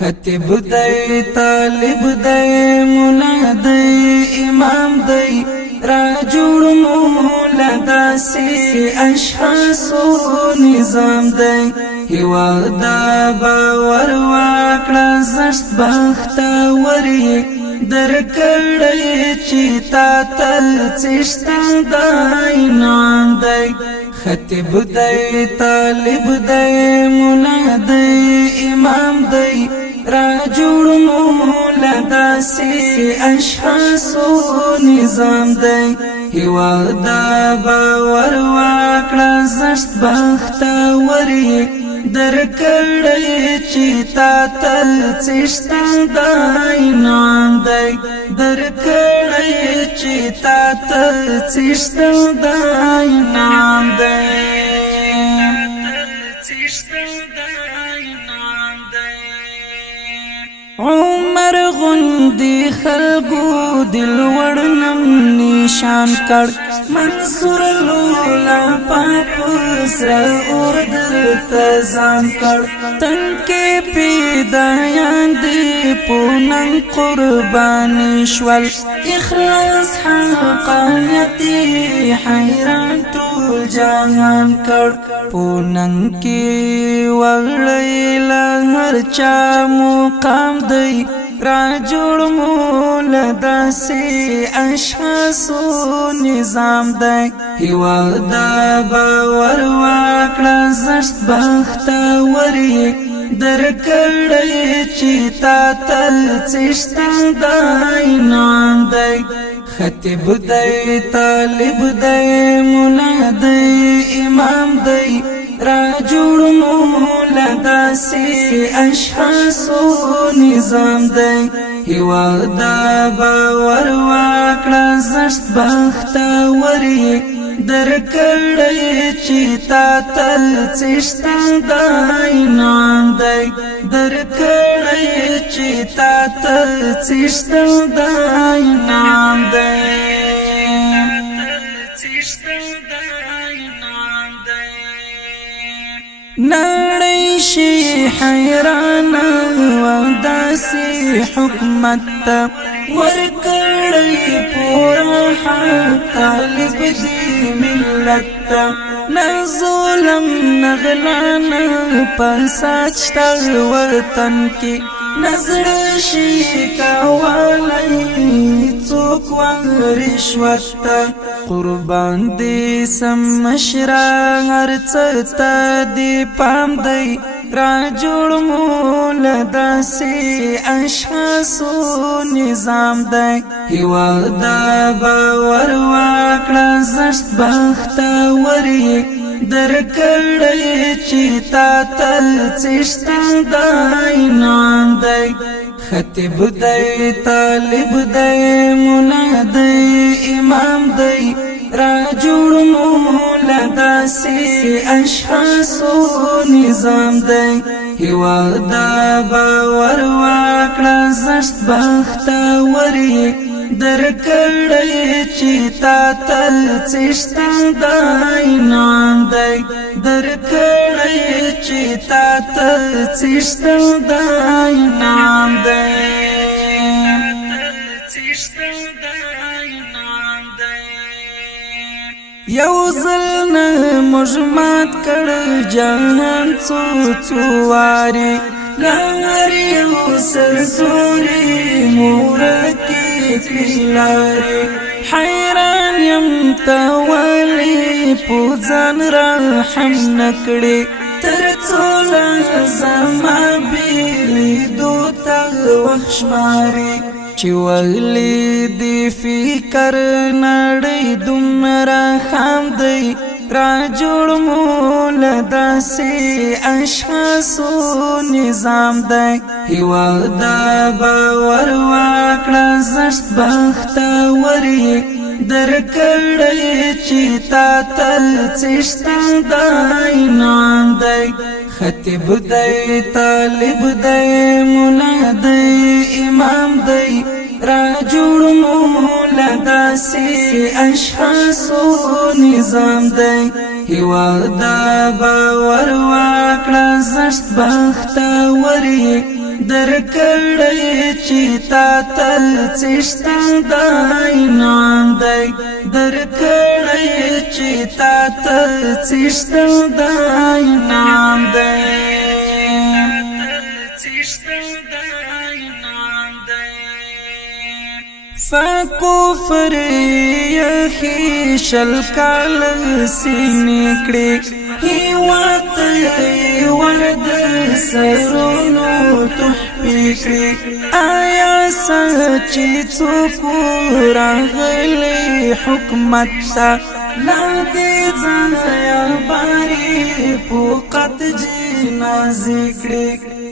خطیب دی طالب دی مولا دی امام دی را جوړ مولا داسې اشخاصو نظام دی هیواد دا باور واکړه زشت بختوري درکړی چې تا تل څښتن د انعام دی خطیب دی طالب دی مولا دی امام دی را جوړ مولا داسې اشخاصو نظام دی هیواد دا باور واکړه زشت بختوري درکړی چې تا تل څښتن د انعام دی درکړی چې تا تل څښتن د انعام دی عمر غندی خلقو دل وړنم نشان کړ منصور لولا پاپ سر اور درته ځان کړ تنکې پیدایان دی پونن قربانی شول اخلاص حقانیت حیران ټول جهان کړ پونن کې وغړی له هر چا مقام دی را جوړ مولا داسې اشخاصو نظام دی هیواد دا باور واکړه زشت بختوري درکړی چې تا تل څښتن د انعام دی خطیب دی طالب دی مولا دی امام دی را جوړ مولا داسې اشخاصو نظام دی هیواد دا باور واکړه زشت بختوري درکړی چې تا تل څښتن د انعام دی درکړی چې تا تل څښتن د انعام دی نړۍ شي حیران و داسې حکومت ته ورکړی پورا حق طالب دی ملت ته نه ظلم نه غلا نه فساد شته وطن کې نظر شي کوالی څوک رشوت ته قربان دی سم مشره هر څه ته دی پام دی را جوړ مولا داسې اشخاصو نظام دی هیواد دا باور واکړه زشت بختوري درکړی چې تا تل څښتن د انعام دی خطیب دی طالب دی مولا دی امام دی را جوړ مولا داسې اشخاصو نظام دی هیواد دا باور واکړه زشت بختوري درکړی چې تا تل څښتن د انعام دی درکړی چې تا تل څښتن د انعام دی یو ځل نه مجمات کړ جهان څو واري لاري او سرسوري مورکی کلاري حیران یم تاولی پوزان رحم نکړي تر څولا زما بیلی دوتا وحشماري چې ولی دی فکر نړۍ دومره خام دی را جوړ مولا داسې اشخاصو نظام دی هیواد دا باور واکړه زشت بختوري درکړی چې تا تل څښتن د انعام دی خطیب دی طالب دی مولا دی امام دی را جوړ مولا داسې اشخاصو نظام دی هیواد دا باور واکړه زشت بختوري درکړی چې تا ته څښتن د انعام دی درکړی چې تا ته څښتن د انعام دی فکفر یخی شل کال سینې کړې هیوات ورد سرونو تحفې کړې آیا سچې څوک راغلی حکومت ته لاندې ځایا بارې پوقت جنازې کړې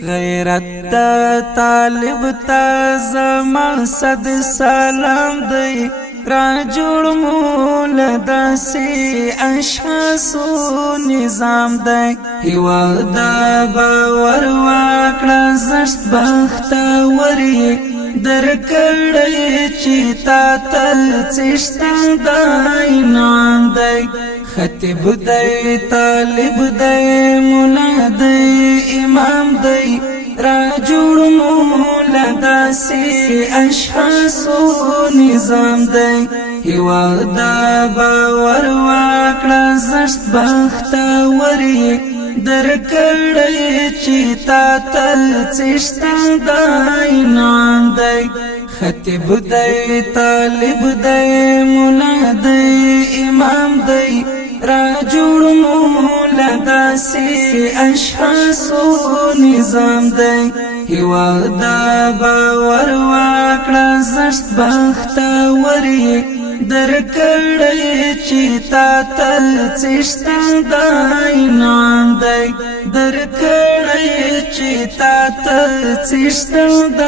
غیرت دا طالب تا زمان صد سلام دی را جوړ مول داسې اشخاصو نظام دی هیواد دا باور واکړه زشت بختوري درکړی چې تا ته څښتن د انعام دی خطیب دی طالب دی مولا دی امام دی را جوړ مول داسې اشخاصو نظام دی هیواد دا باور واکړه زشت بختوري درکړی چې تا ته څښتن د انعام دی خطیب دی طالب دی مولا دی امام دی را جوړ مول داسې اشخاصو نظام دی هیواد دا باور واکړه زشت بختوري درکړی چې تا ته څښتن د انعام دی درکړی چې تا ته څښتن د